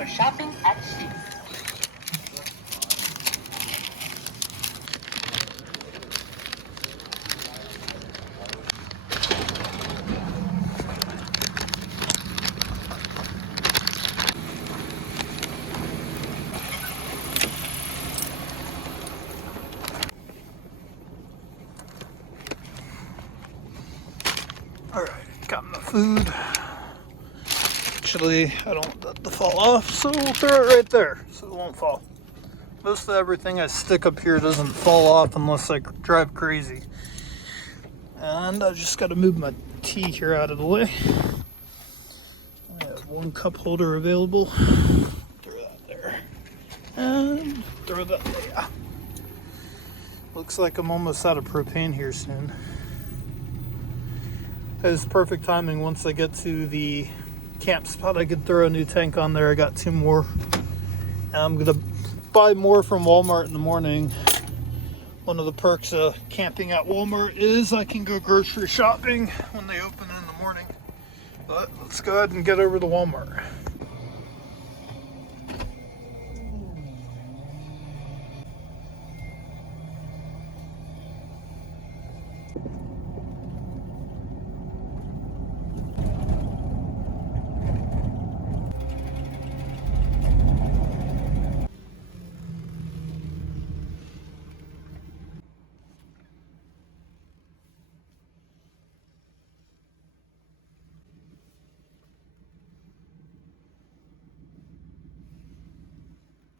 for shopping at Sheetz. Alright, got my food. Actually, I don't want that to fall off, so we'll throw it right there so it won't fall. Most of everything I stick up here doesn't fall off unless I drive crazy. And I just got to move my tea here out of the way. I have one cup holder available. Throw that there. And throw that there. Looks like I'm almost out of propane here soon. It's perfect timing. Once I get to the camp spot, I could throw a new tank on there. I got 2 more. And I'm gonna buy more from Walmart in the morning. One of the perks of camping at Walmart is I can go grocery shopping when they open in the morning. But let's go ahead and get over to Walmart.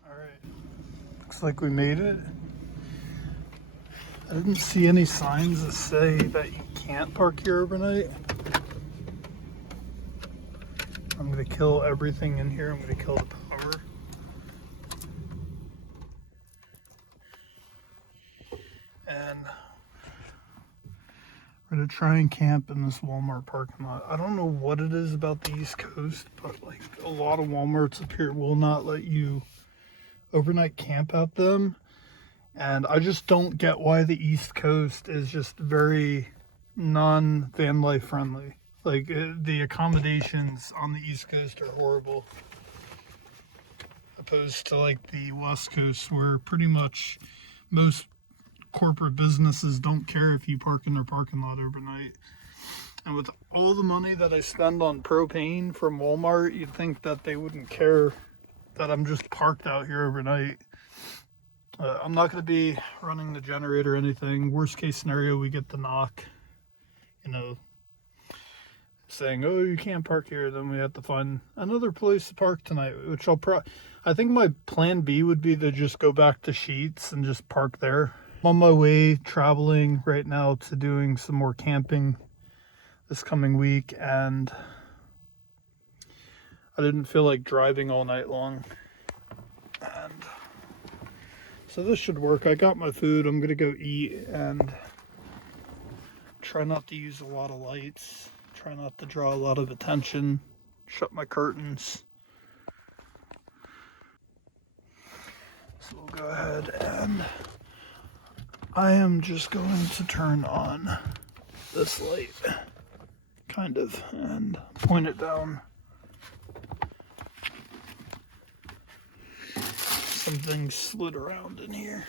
Alright, looks like we made it. I didn't see any signs that say that you can't park here overnight. I'm gonna kill everything in here. I'm gonna kill the power. And we're gonna try and camp in this Walmart parking lot. I don't know what it is about the East Coast, but like a lot of Walmarts up here will not let you overnight camp at them. And I just don't get why the East Coast is just very non-van life friendly. Like the accommodations on the East Coast are horrible. Opposed to like the West Coast where pretty much most corporate businesses don't care if you park in their parking lot overnight. And with all the money that I spend on propane from Walmart, you'd think that they wouldn't care that I'm just parked out here overnight. I'm not going to be running the generator or anything. Worst case scenario, we get the knock, saying, oh, you can't park here. Then we have to find another place to park tonight, which I think my plan B would be to just go back to Sheetz and just park there. I'm on my way traveling right now to doing some more camping this coming week, and I didn't feel like driving all night long. And so this should work. I got my food. I'm gonna go eat and try not to use a lot of lights. Try not to draw a lot of attention. Shut my curtains. So we'll go ahead and I am just going to turn on this light, kind of, and point it down. Something slid around in here.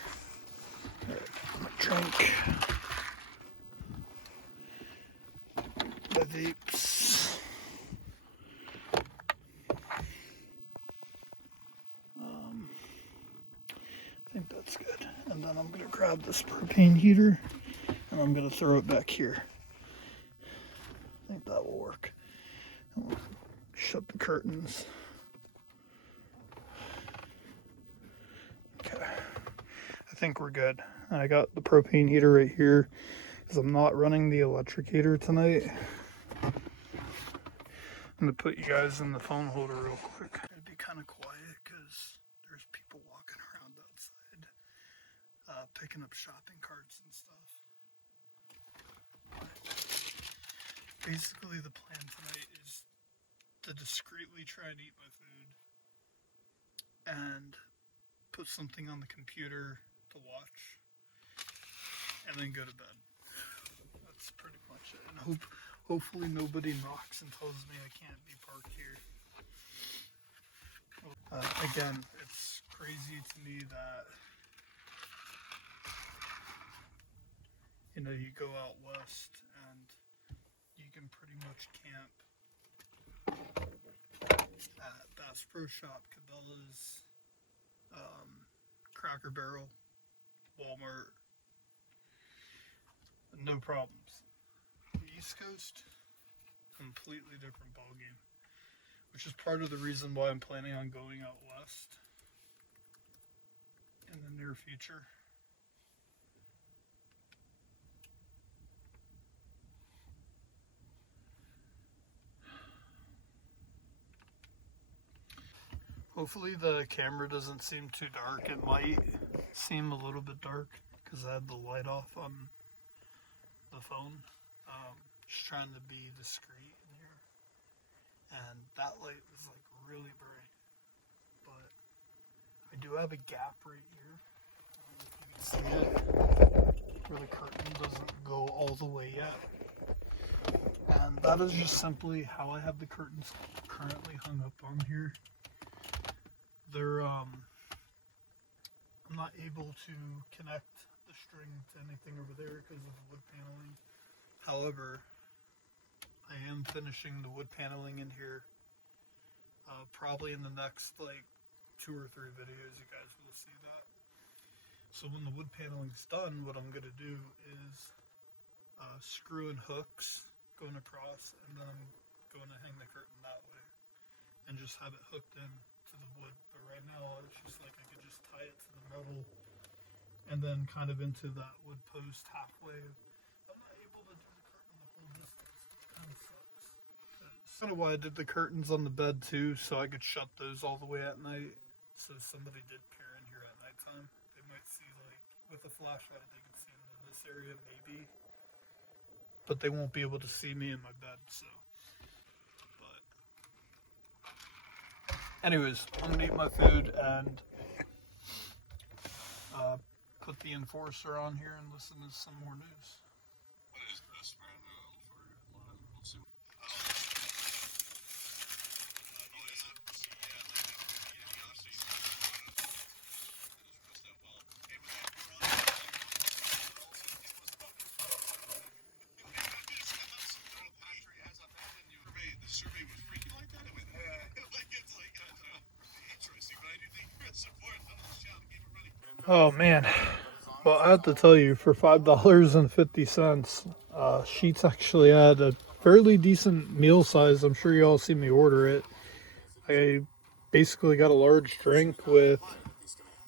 My drink. My vapes. I think that's good. And then I'm going to grab this propane heater and I'm going to throw it back here. I think that will work. And we'll shut the curtains. Okay. I think we're good. I got the propane heater right here because I'm not running the electric heater tonight. I'm going to put you guys in the phone holder real quick. It'd be kind of quiet because there's people walking around outside picking up shopping carts and stuff. Basically, the plan tonight is to discreetly try and eat my food and put something on the computer to watch and then go to bed. That's pretty much it. And hopefully nobody knocks and tells me I can't be parked here. Again, it's crazy to me that, you know, you go out west and you can pretty much camp at Bass Pro Shop, Cabela's, Cracker Barrel, Walmart, no problems. The East Coast, completely different ballgame, which is part of the reason why I'm planning on going out west in the near future. Hopefully the camera doesn't seem too dark. It might seem a little bit dark because I had the light off on the phone. Just trying to be discreet in here. And that light was like really bright. But I do have a gap right here. I don't know if you can see it, where the curtain doesn't go all the way yet. And that is just simply how I have the curtains currently hung up on here. They're, I'm not able to connect the string to anything over there because of the wood paneling. However, I am finishing the wood paneling in here. Probably in the next like 2 or 3 videos you guys will see that. So when the wood paneling's done, what I'm going to do is screw in hooks going across, and then I'm going to hang the curtain that way and just have it hooked in to the wood. But right now it's just like I could just tie it to the metal and then kind of into that wood post halfway. I'm not able to do the curtain the whole distance, which kind of sucks. That's kind of why I did the curtains on the bed too, so I could shut those all the way at night. So if somebody did peer in here at nighttime, they might see, like, with a flashlight, they could see into this area maybe, but they won't be able to see me in my bed. So, but anyways, I'm gonna eat my food and put the Enforcer on here and listen to some more news. What is this, man? Let's see. Oh man, well I have to tell you, for $5.50, Sheetz actually had a fairly decent meal size. I'm sure you all see me order it. I basically got a large drink with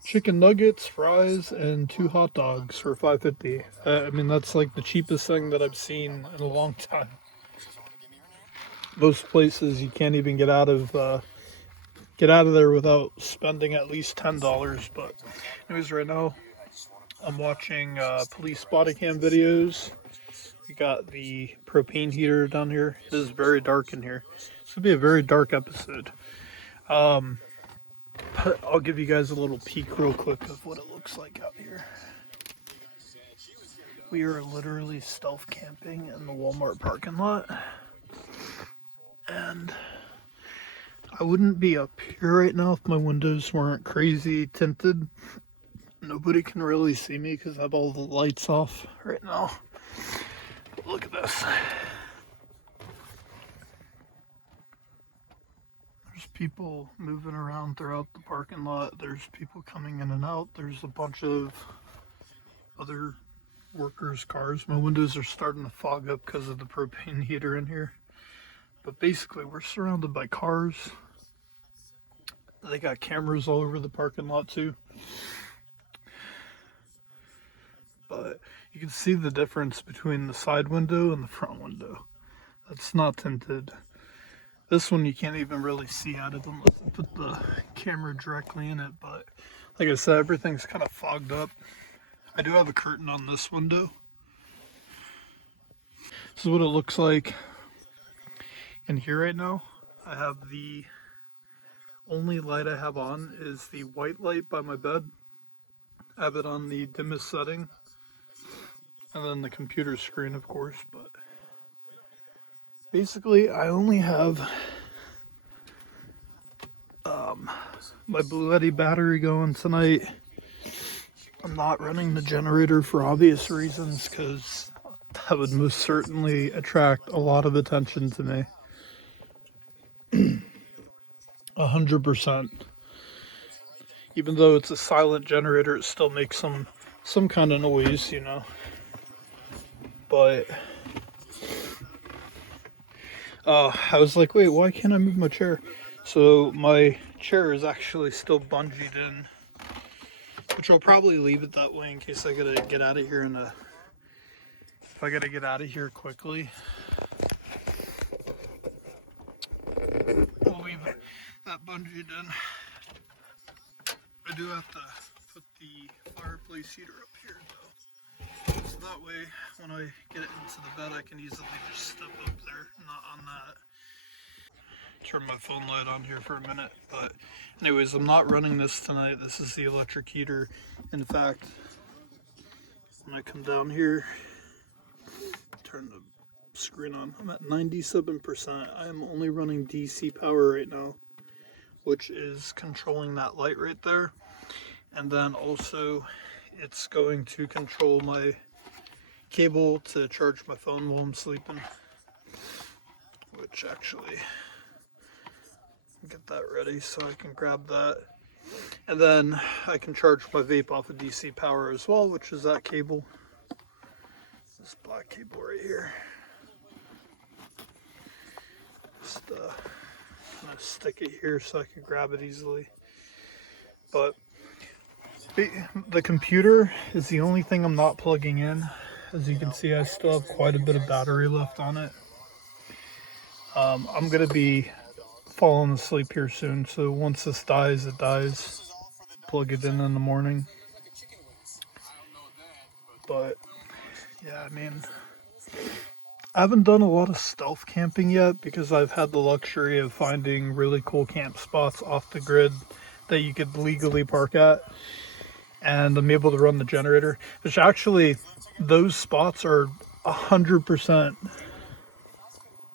chicken nuggets, fries, and 2 hot dogs for $5.50. I mean, that's like the cheapest thing that I've seen in a long time. Most places you can't even get out of there without spending at least $10. But anyways, right now I'm watching police body cam videos. We got the propane heater down here. It is very dark in here. This will be a very dark episode. But I'll give you guys a little peek real quick of what it looks like out here. We are literally stealth camping in the Walmart parking lot. And I wouldn't be up here right now if my windows weren't crazy tinted. Nobody can really see me because I have all the lights off right now. But look at this. There's people moving around throughout the parking lot. There's people coming in and out. There's a bunch of other workers' cars. My windows are starting to fog up because of the propane heater in here. But basically, we're surrounded by cars. They got cameras all over the parking lot too. But you can see the difference between the side window and the front window. That's not tinted. This one you can't even really see out of unless I put the camera directly in it. But like I said, everything's kind of fogged up. I do have a curtain on this window. This is what it looks like in here right now. I have the only light I have on is the white light by my bed. I have it on the dimmest setting. And then the computer screen, of course. But basically, I only have my Bluetti battery going tonight. I'm not running the generator for obvious reasons because that would most certainly attract a lot of attention to me. 100%. Even though it's a silent generator, it still makes some kind of noise, you know. But I was like, wait, why can't I move my chair? So my chair is actually still bungeed in, which I'll probably leave it that way in case I gotta get out of here if I gotta get out of here quickly. I'll leave that bungeed in. I do have to put the fireplace heater up here though. So that way when I get it into the bed I can easily just step up there, not on that. Turn my phone light on here for a minute, but anyways, I'm not running this tonight. This is the electric heater. In fact, when I come down here, turn the screen on, I'm at 97%. I am only running DC power right now, which is controlling that light right there. And then also it's going to control my cable to charge my phone while I'm sleeping, which actually, get that ready so I can grab that. And then I can charge my vape off of DC power as well, which is that cable. This black cable right here. Just kind of stick it here so I can grab it easily. But the computer is the only thing I'm not plugging in. As you can see, I still have quite a bit of battery left on it. I'm going to be falling asleep here soon, so once this dies, it dies. Plug it in the morning. But yeah, I mean, I haven't done a lot of stealth camping yet because I've had the luxury of finding really cool camp spots off the grid that you could legally park at, and I'm able to run the generator, which actually those spots are 100%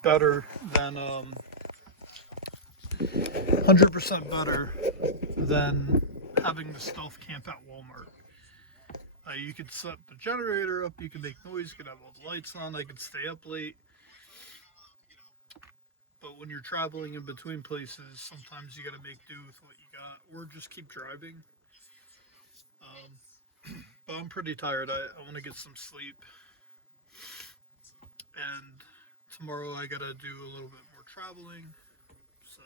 better than 100% better than having the stealth camp at Walmart. You could set the generator up, you can make noise, you could have all the lights on, I could stay up late. But when you're traveling in between places, sometimes you gotta make do with what you got, or just keep driving. But I'm pretty tired. I want to get some sleep. And tomorrow I gotta do a little bit more traveling. So,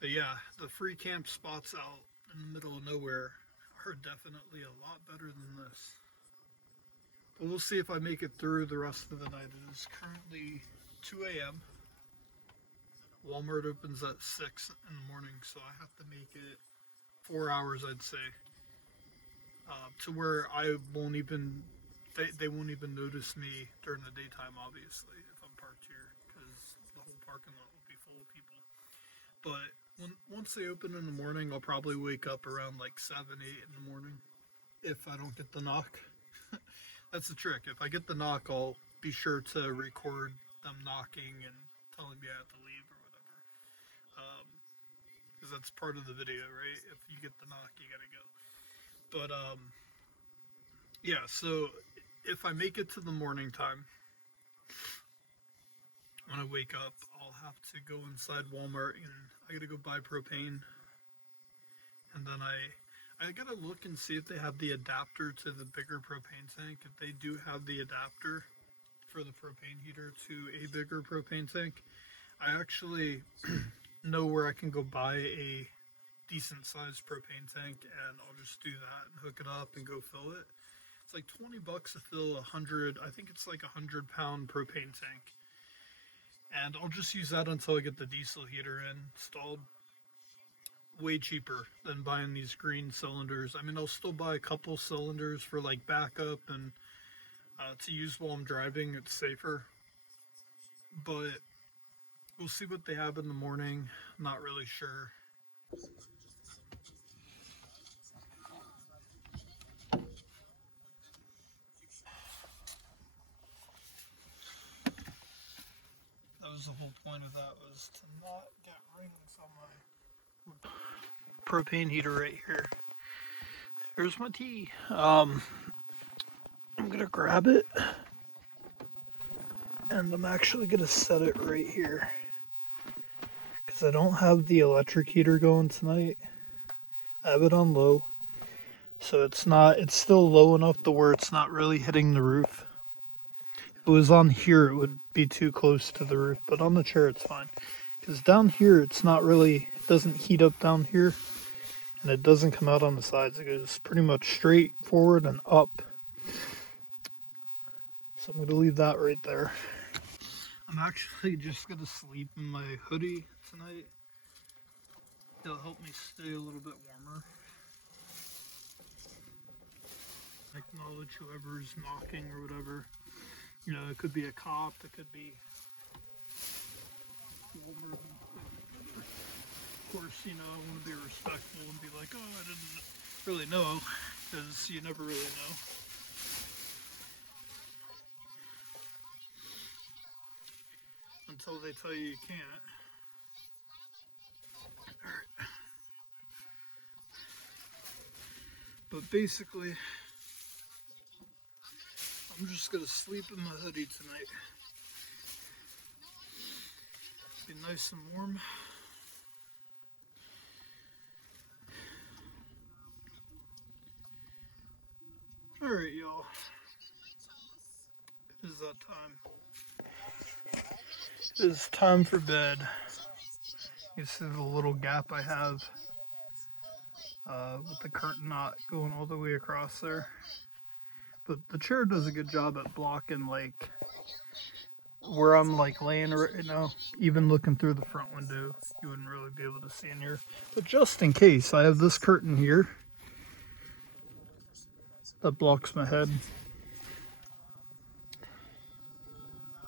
but yeah, the free camp spots out in the middle of nowhere are definitely a lot better than this. But we'll see if I make it through the rest of the night. It is currently 2 a.m. Walmart opens at 6 in the morning, so I have to make it 4 hours, I'd say, to where I won't even, they won't even notice me during the daytime, obviously, if I'm parked here, because the whole parking lot will be full of people. But once they open in the morning, I'll probably wake up around like 7, 8 in the morning if I don't get the knock. That's the trick. If I get the knock, I'll be sure to record them knocking and telling me I have to leave or whatever. Because that's part of the video, right? If you get the knock, you gotta go. But yeah, so if I make it to the morning time, when I wake up, I'll have to go inside Walmart and I gotta go buy propane. And then I gotta look and see if they have the adapter to the bigger propane tank. If they do have the adapter for the propane heater to a bigger propane tank, I actually know where I can go buy a decent sized propane tank, and I'll just do that and hook it up and go fill it. It's like $20 to fill 100, I think it's like 100-pound propane tank. And I'll just use that until I get the diesel heater installed. Way cheaper than buying these green cylinders. I mean, I'll still buy a couple cylinders for like backup and to use while I'm driving. It's safer. But we'll see what they have in the morning. I'm not really sure. That was the whole point of that, was to not get rings on my propane heater right here. Here's my tea. I'm gonna grab it and I'm actually gonna set it right here because I don't have the electric heater going tonight. I have it on low, so it's still low enough to where it's not really hitting the roof. If it was on here, it would be too close to the roof, but on the chair it's fine. Because down here, it doesn't heat up down here, and it doesn't come out on the sides. It goes pretty much straight forward and up. So I'm going to leave that right there. I'm actually just going to sleep in my hoodie tonight. It'll help me stay a little bit warmer. Acknowledge whoever's knocking or whatever. You know, it could be a cop, it could be Walmart. Of course, you know, I want to be respectful and be like, oh, I didn't really know, because you never really know. Until they tell you you can't. Alright. But basically, I'm just going to sleep in my hoodie tonight. Be nice and warm. Alright, y'all. It is that time. It is time for bed. You see the little gap I have with the curtain not going all the way across there. But the chair does a good job at blocking like where I'm like laying right now. Even looking through the front window, you wouldn't really be able to see in here. But just in case, I have this curtain here that blocks my head.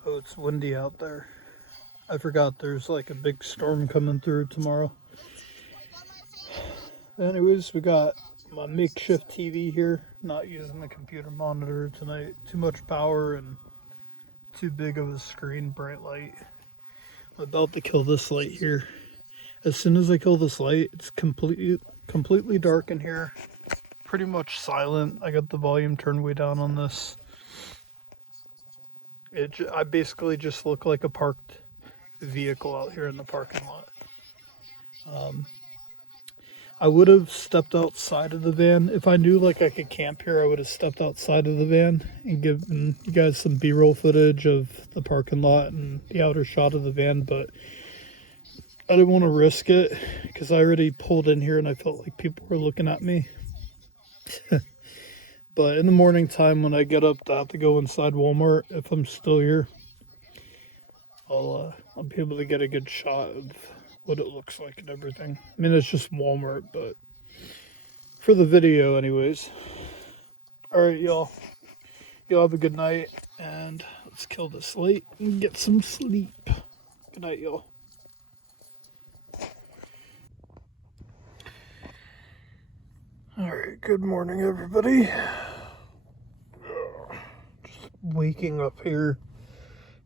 Oh, it's windy out there. I forgot there's like a big storm coming through tomorrow. Anyways, we got my makeshift TV here. Not using the computer monitor tonight. Too much power and too big of a screen, bright light. I'm about to kill this light here. As soon as I kill this light, it's completely dark in here. Pretty much silent. I got the volume turned way down on this. I basically just look like a parked vehicle out here in the parking lot. I would have stepped outside of the van. If I knew like I could camp here, I would have stepped outside of the van and given you guys some B-roll footage of the parking lot and the outer shot of the van, but I didn't want to risk it because I already pulled in here and I felt like people were looking at me. But in the morning time when I get up to have to go inside Walmart, if I'm still here, I'll be able to get a good shot of what it looks like and everything. I mean, it's just Walmart, but for the video anyways. Alright, y'all. Y'all have a good night, and let's kill this light and get some sleep. Good night, y'all. Alright, good morning, everybody. Just waking up here.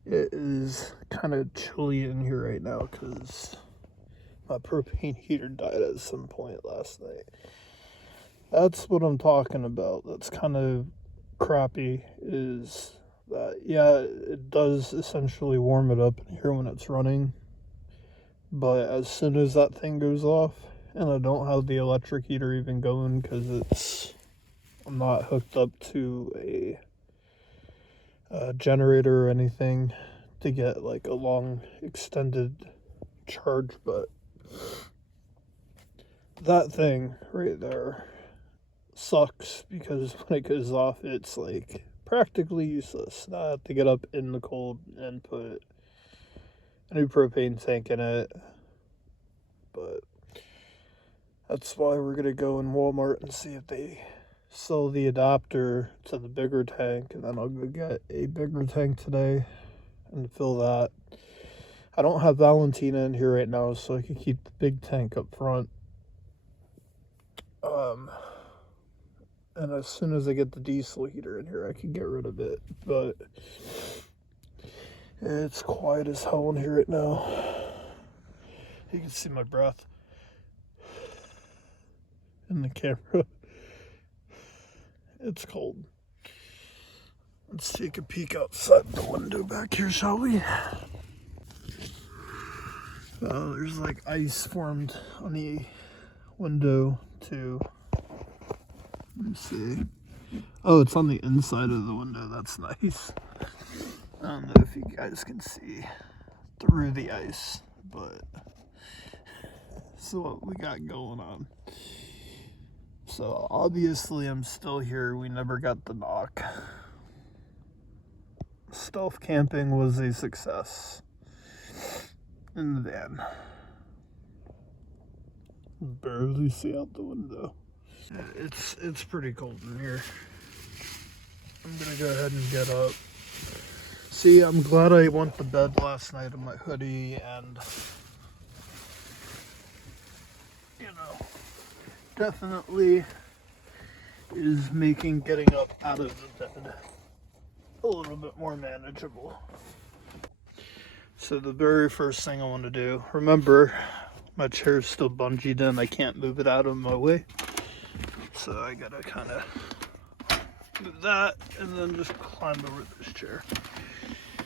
It is kind of chilly in here right now because my propane heater died at some point last night. That's what I'm talking about. That's kind of crappy, is that, yeah, it does essentially warm it up in here when it's running. But as soon as that thing goes off, and I don't have the electric heater even going because I'm not hooked up to a generator or anything to get like a long extended charge, but that thing right there sucks because when it goes off it's like practically useless. I have to get up in the cold and put a new propane tank in it, but that's why we're gonna go in Walmart and see if they sell the adapter to the bigger tank, and then I'll go get a bigger tank today and fill that. I don't have Valentina in here right now, so I can keep the big tank up front. And as soon as I get the diesel heater in here, I can get rid of it. But it's quiet as hell in here right now. You can see my breath. in the camera. It's cold. Let's take a peek outside the window back here, shall we? There's like ice formed on the window too. Let me see. Oh, it's on the inside of the window. That's nice. I don't know if you guys can see through the ice, but so what we got going on. So obviously I'm still here. We never got the knock. Stealth camping was a success in the van. Barely see out the window. It's pretty cold in here. I'm gonna go ahead and get up. See, I'm glad I went to bed last night in my hoodie, and you know, definitely is making getting up out of the bed a little bit more manageable. So the very first thing I want to do, remember my chair's still bungeed in, I can't move it out of my way. So I gotta kind of move that and then just climb over this chair.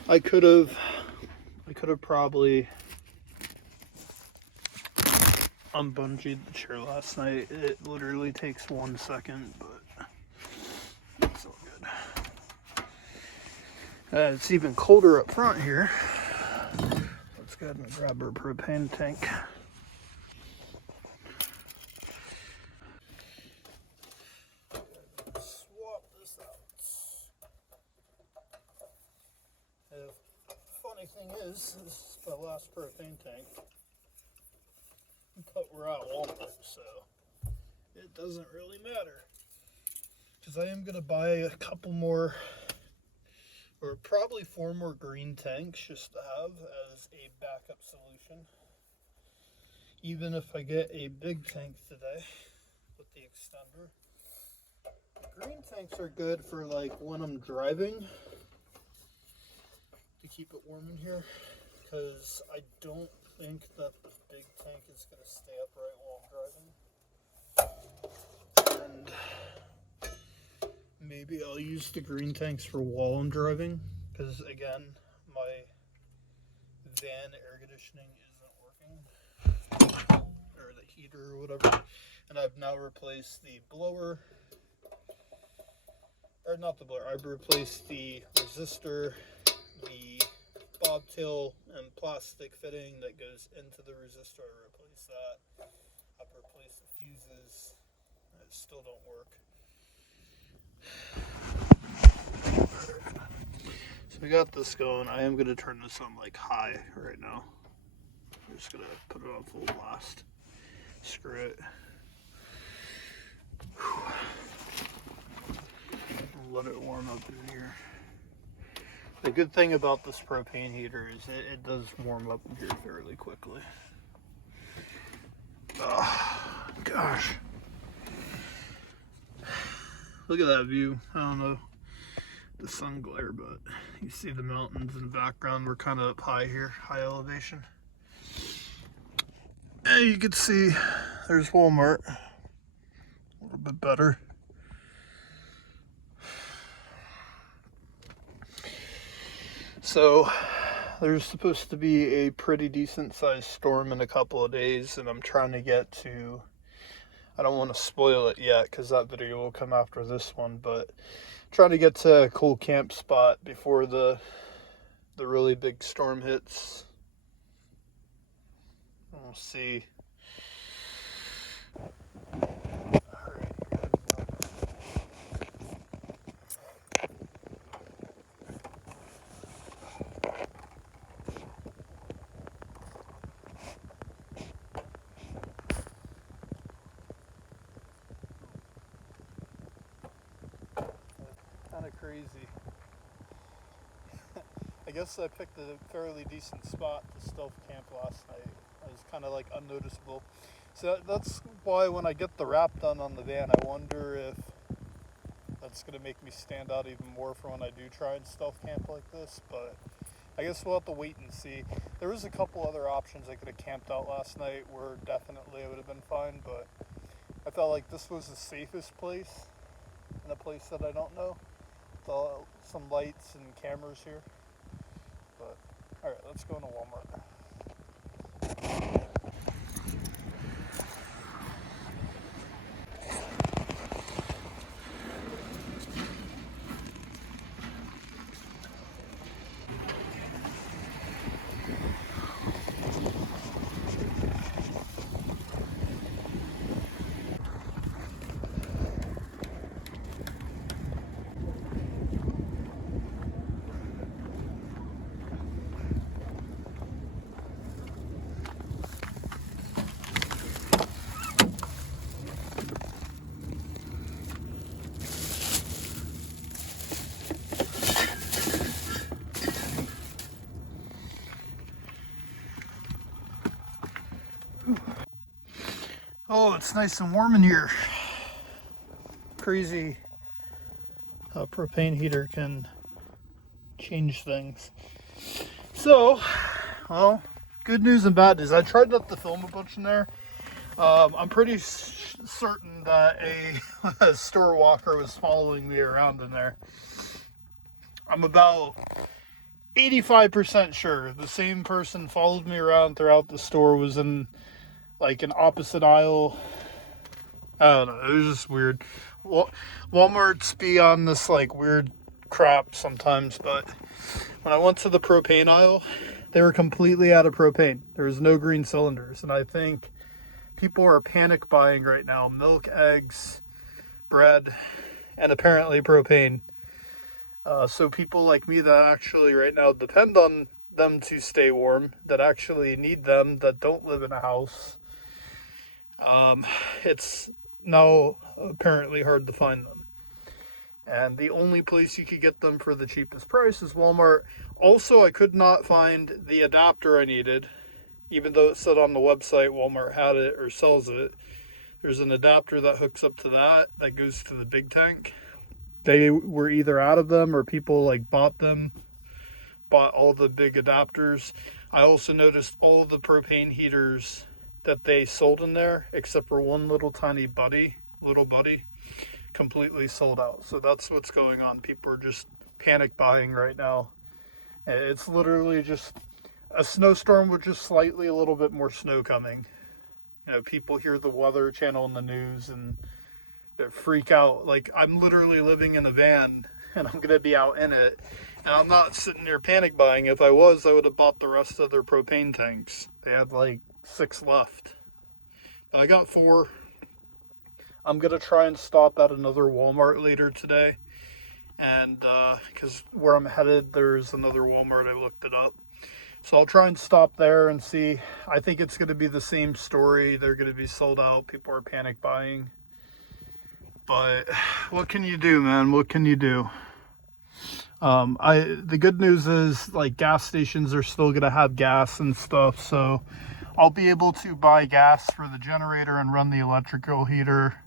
I could have probably unbungeed the chair last night. It literally takes 1 second, but it's all good. It's even colder up front here. Let's go ahead and grab our propane tank. Swap this out. The funny thing is, this is my last propane tank, but we're at Walmart, so it doesn't really matter. Because I am going to buy a couple more, or probably 4 more green tanks just to have as a backup solution. Even if I get a big tank today with the extender. Green tanks are good for like when I'm driving to keep it warm in here, because I don't think that the big tank is going to stay upright while I'm driving. And maybe I'll use the green tanks for while I'm driving, because again, my van air conditioning isn't working, or the heater or whatever, and I've now replaced the blower, or not the blower, I've replaced the resistor, the bobtail and plastic fitting that goes into the resistor. I replaced that. I've replaced the fuses. It still don't work. So we got this going. I am going to turn this on like high right now. I'm just going to put it on full blast. Screw it. Let it warm up in here. The good thing about this propane heater is it does warm up in here fairly quickly. Oh, gosh. Look at that view. I don't know the sun glare, but you see the mountains in the background. We're kind of up high here, high elevation. And you can see there's Walmart. A little bit better. So there's supposed to be a pretty decent sized storm in a couple of days, and I'm trying to get to, I don't want to spoil it yet because that video will come after this one, but trying to get to a cool camp spot before the really big storm hits. We'll see. Kind of crazy. I guess I picked a fairly decent spot to stealth camp last night. It was kind of like unnoticeable. So that's why when I get the wrap done on the van, I wonder if that's going to make me stand out even more for when I do try and stealth camp like this. But I guess we'll have to wait and see. There was a couple other options I could have camped out last night where definitely it would have been fine, but I felt like this was the safest place in a place that I don't know. With some lights and cameras here. But, alright, let's go into Walmart. Oh, it's nice and warm in here. Crazy how a propane heater can change things. So, well, good news and bad news. I tried not to film a bunch in there. I'm pretty certain that a store walker was following me around in there. I'm about 85% sure the same person followed me around throughout the store, was in like an opposite aisle. I don't know, it was just weird. Walmart's be on this like weird crap sometimes, but when I went to the propane aisle, they were completely out of propane. There was no green cylinders, and I think people are panic buying right now. Milk, eggs, bread, and apparently propane. So people like me that actually right now depend on them to stay warm, that actually need them, that don't live in a house, it's now apparently hard to find them. And the only place you could get them for the cheapest price is Walmart. Also, I could not find the adapter I needed, even though it said on the website Walmart had it or sells it. There's an adapter that hooks up to that goes to the big tank. They were either out of them or people like bought all the big adapters. I also noticed all the propane heaters that they sold in there, except for one little tiny buddy, completely sold out. So that's what's going on. People are just panic buying right now. It's literally just a snowstorm with just slightly a little bit more snow coming. You know, people hear the Weather Channel in the news and they freak out. Like, I'm literally living in a van and I'm gonna be out in it, and I'm not sitting there panic buying. If I was, I would have bought the rest of their propane tanks. They had like 6 left. But I got 4. I'm gonna try and stop at another Walmart later today, and because where I'm headed, there's another Walmart. I looked it up, so I'll try and stop there and see. I think it's going to be the same story. They're going to be sold out. People are panic buying. But what can you do, man? What can you do? The good news is, like, gas stations are still going to have gas and stuff, so I'll be able to buy gas for the generator and run the electrical heater,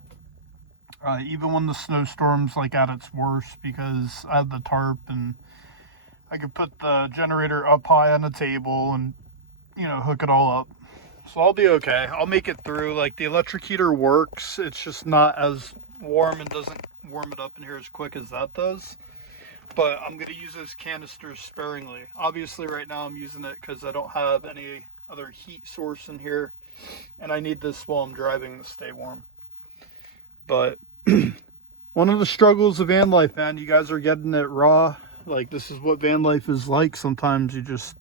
even when the snowstorm's like at its worst, because I have the tarp and I could put the generator up high on the table and, you know, hook it all up. So I'll be okay. I'll make it through. Like, the electric heater works. It's just not as warm and doesn't warm it up in here as quick as that does. But I'm going to use those canisters sparingly. Obviously, right now I'm using it because I don't have any other heat source in here. And I need this while I'm driving to stay warm. But one of the struggles of van life, man, you guys are getting it raw. Like, this is what van life is like. Sometimes you just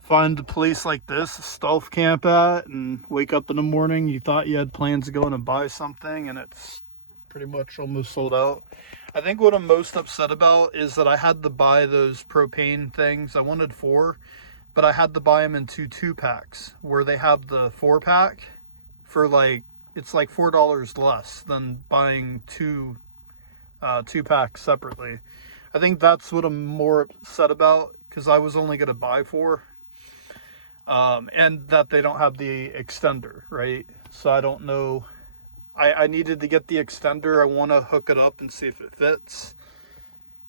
find a place like this, stealth camp at, and wake up in the morning, you thought you had plans to go in and buy something, and it's pretty much almost sold out. I think what I'm most upset about is that I had to buy those propane things. I wanted 4, but I had to buy them in 2 packs, where they have the 4-pack for like, it's like $4 less than buying 2 packs separately. I think that's what I'm more upset about, because I was only going to buy 4. And that they don't have the extender, right? So I don't know. I needed to get the extender. I want to hook it up and see if it fits.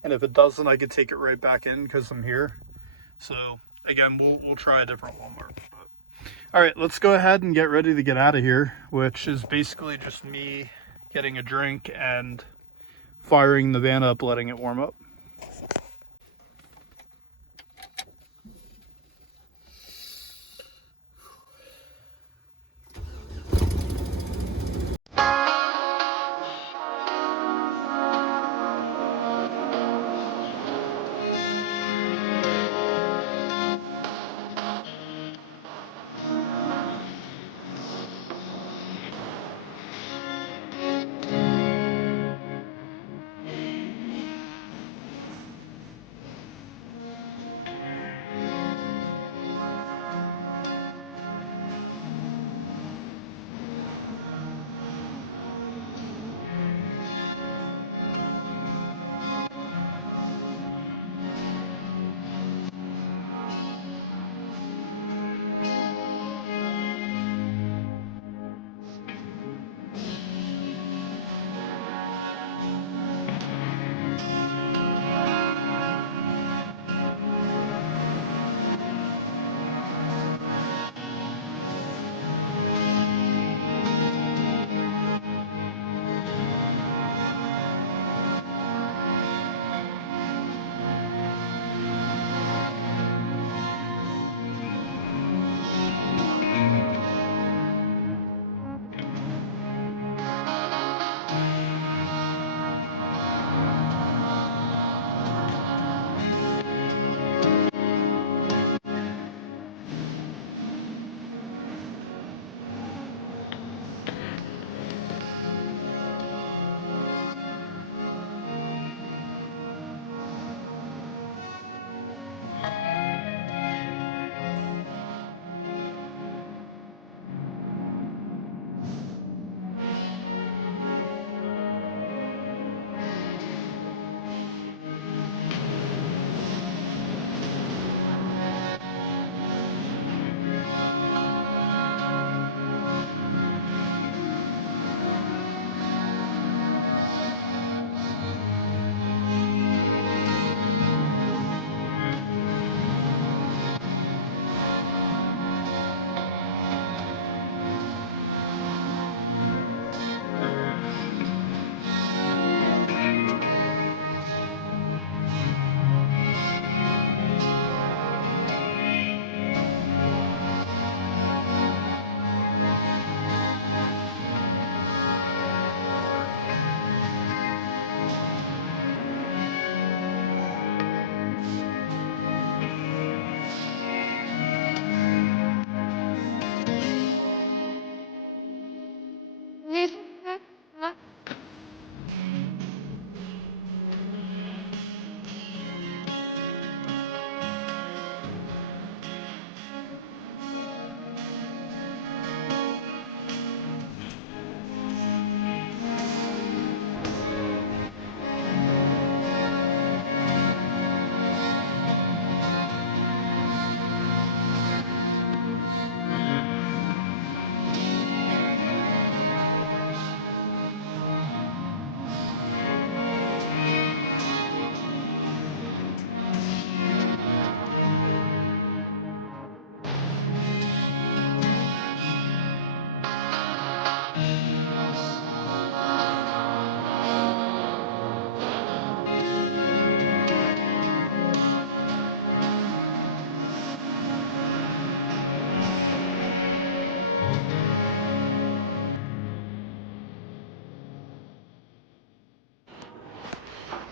And if it doesn't, I could take it right back in because I'm here. So again, we'll try a different Walmart. But All right, let's go ahead and get ready to get out of here, which is basically just me getting a drink and firing the van up, letting it warm up.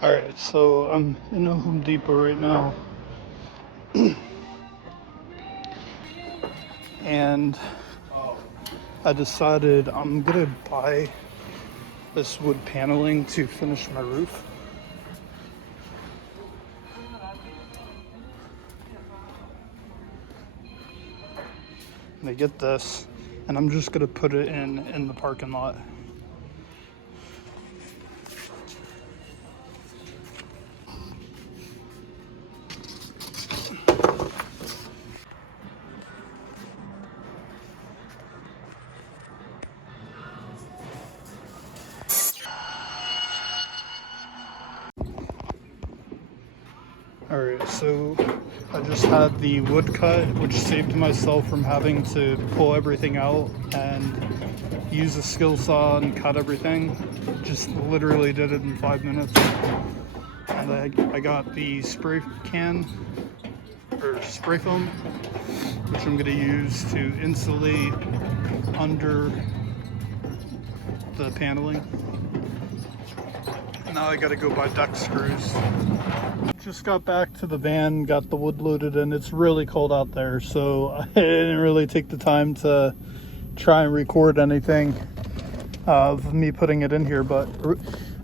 Alright, so I'm in a Home Depot right now. And I decided I'm gonna buy this wood paneling to finish my roof. And I get this, and I'm just gonna put it in the parking lot. Alright, so I just had the wood cut, which saved myself from having to pull everything out and use a skill saw and cut everything. Just literally did it in 5 minutes. And I got the spray can, or spray foam, which I'm going to use to insulate under the paneling. Now I got to go buy duck screws. Just got back to the van, got the wood loaded in. It's really cold out there, so I didn't really take the time to try and record anything of me putting it in here. But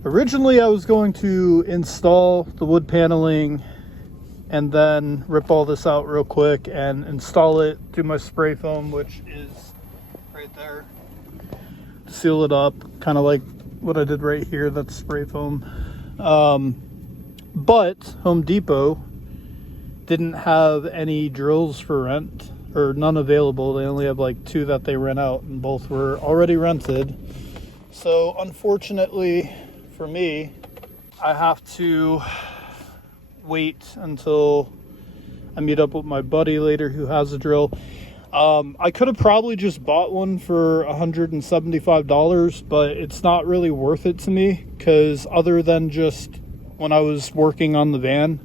originally I was going to install the wood paneling and then rip all this out real quick and install it, do my spray foam, which is right there, seal it up, kind of like what I did right here. That's spray foam. But Home Depot didn't have any drills for rent, or none available. They only have like 2 that they rent out, and both were already rented. So unfortunately for me, I have to wait until I meet up with my buddy later who has a drill. I could have probably just bought one for $175, but it's not really worth it to me, because other than just when I was working on the van,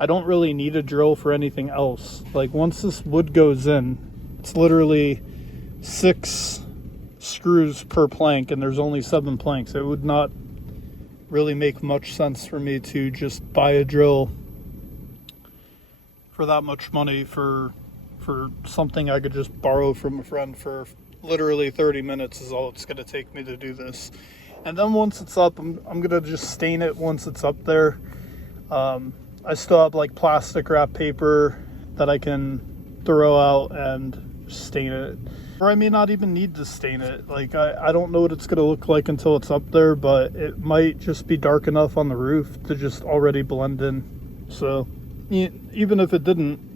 I don't really need a drill for anything else. Like, once this wood goes in, it's literally 6 screws per plank, and there's only 7 planks. It would not really make much sense for me to just buy a drill for that much money for something I could just borrow from a friend for literally 30 minutes is all it's going to take me to do this. And then once it's up, I'm going to just stain it once it's up there. I still have like plastic wrap paper that I can throw out and stain it. Or I may not even need to stain it. Like, I don't know what it's going to look like until it's up there, but it might just be dark enough on the roof to just already blend in. So even if it didn't,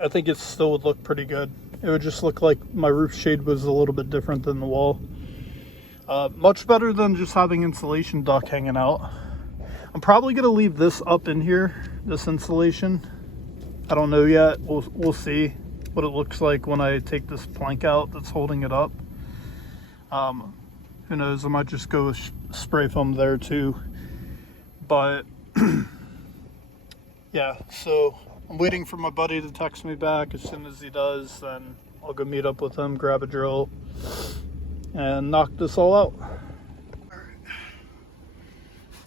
I think it still would look pretty good. It would just look like my roof shade was a little bit different than the wall. Much better than just having insulation duct hanging out. I'm probably going to leave this up in here, this insulation. I don't know yet. We'll see what it looks like when I take this plank out that's holding it up. Who knows, I might just go with spray foam there too. But yeah, so I'm waiting for my buddy to text me back. As soon as he does, then I'll go meet up with him, grab a drill, and knock this all out. Alright,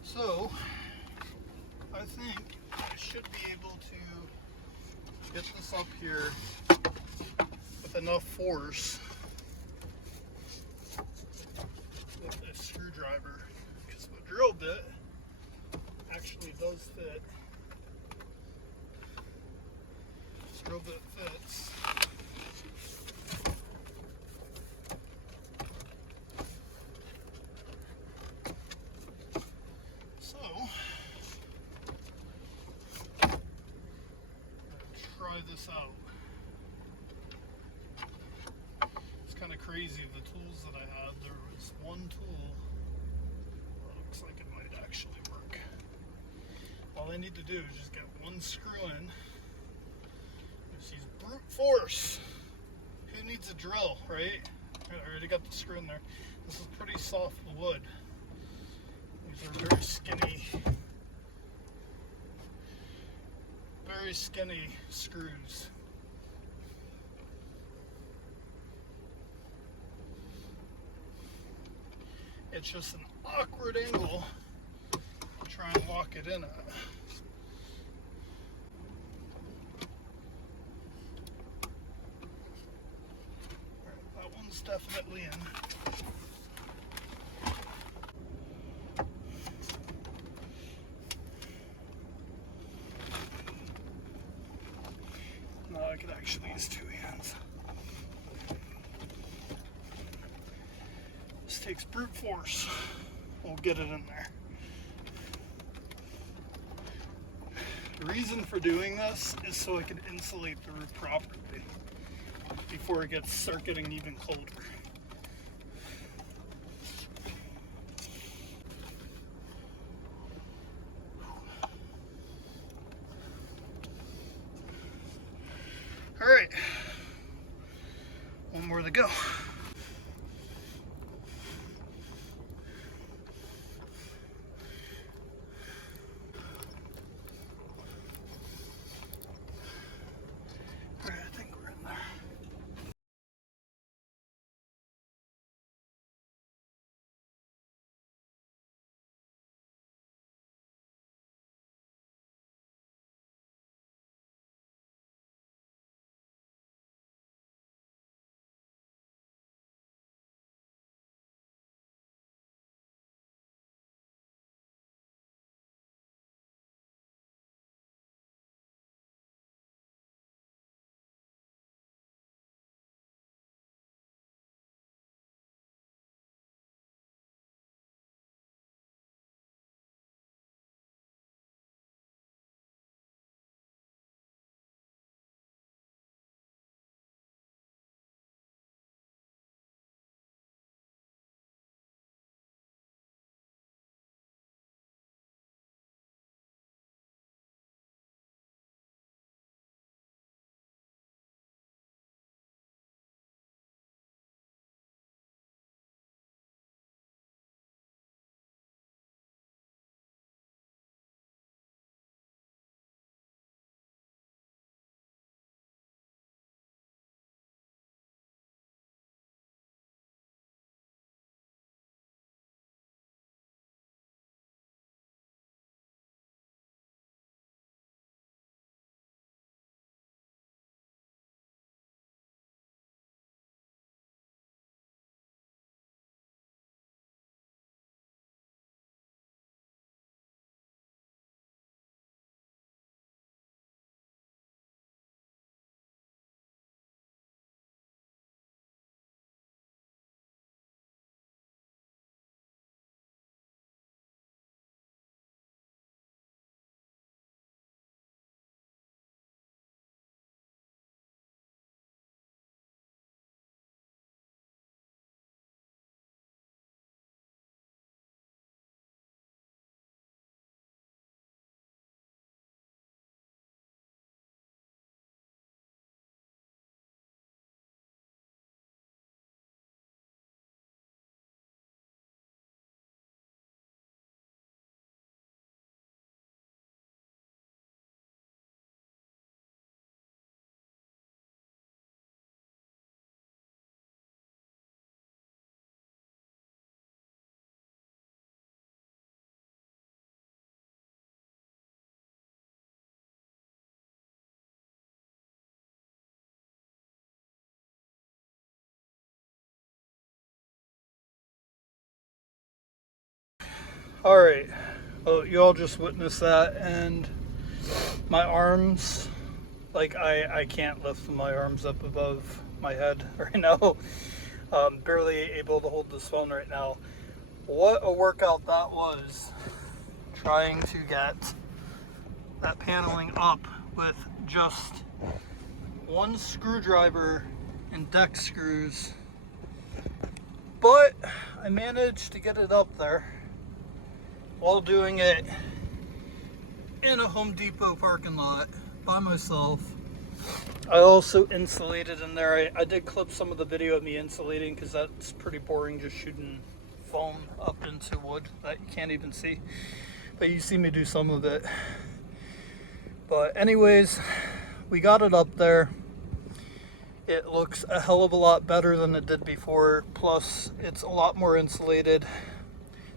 so I think I should be able to get this up here with enough force with a screwdriver, because my drill bit actually does fit. Drill bit fits. So try this out. It's kind of crazy, the tools that I had. There was one tool that looks like it might actually work. All I need to do is just get one screw in. Just use brute force. Who needs a drill, right? I already got the screw in there. This is pretty soft wood. These are very skinny screws. It's just an awkward angle to try and lock it in at. That one's definitely in. No, I could actually use 2 hands. This takes brute force. We'll get it in there. The reason for doing this is so I can insulate the roof properly before it gets circuiting even colder. All right, one more to go. All right, I think we're in there. All right, well, you all just witnessed that, and my arms, like I can't lift my arms up above my head right now. Barely able to hold this phone right now. What a workout that was, trying to get that paneling up with just one screwdriver and deck screws. But I managed to get it up there while doing it in a Home Depot parking lot by myself. I also insulated in there. I did clip some of the video of me insulating because that's pretty boring, just shooting foam up into wood that you can't even see. But you see me do some of it. But anyways, we got it up there. It looks a hell of a lot better than it did before. Plus, it's a lot more insulated.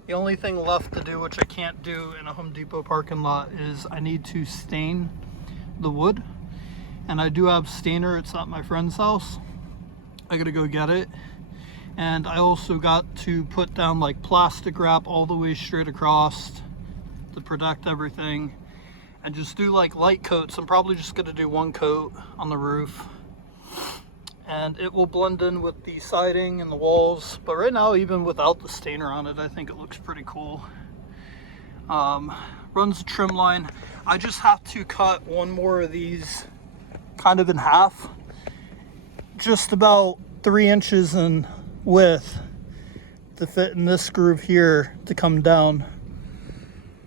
The only thing left to do, which I can't do in a Home Depot parking lot, is I need to stain the wood. And I do have stainer. It's at my friend's house. I gotta go get it. And I also got to put down like plastic wrap all the way straight across to protect everything. And just do like light coats. I'm probably just gonna do one coat on the roof. And it will blend in with the siding and the walls. But right now, even without the stainer on it, I think it looks pretty cool. Runs a trim line. I just have to cut one more of these kind of in half. Just about 3 inches in width to fit in this groove here to come down.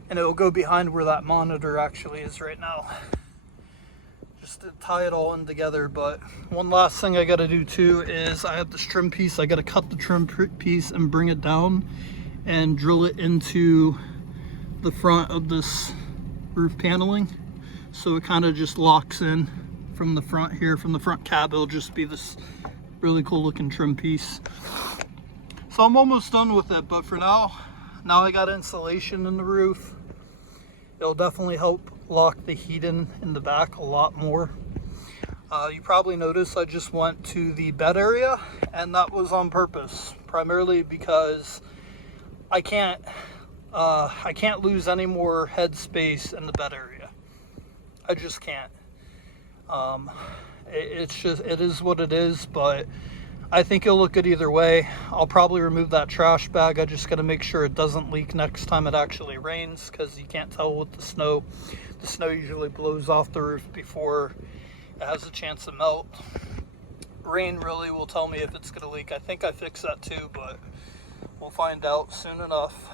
And it will go behind where that monitor actually is right now. just to tie it all in together. But one last thing I got to do too is I have this trim piece. I got to cut the trim piece and bring it down and drill it into the front of this roof paneling, so it kind of just locks in from the front here, from the front cab. It'll just be this really cool looking trim piece. So I'm almost done with it, but for now I got insulation in the roof. It'll definitely help lock the heat in the back a lot more. You probably noticed I just went to the bed area, and that was on purpose, primarily because I can't lose any more head space in the bed area. I just can't. It is what it is, but I think it'll look good either way. I'll probably remove that trash bag. I just got to make sure it doesn't leak next time it actually rains, because you can't tell with the snow. The snow usually blows off the roof before it has a chance to melt. Rain really will tell me if it's going to leak. I think I fixed that too, but we'll find out soon enough.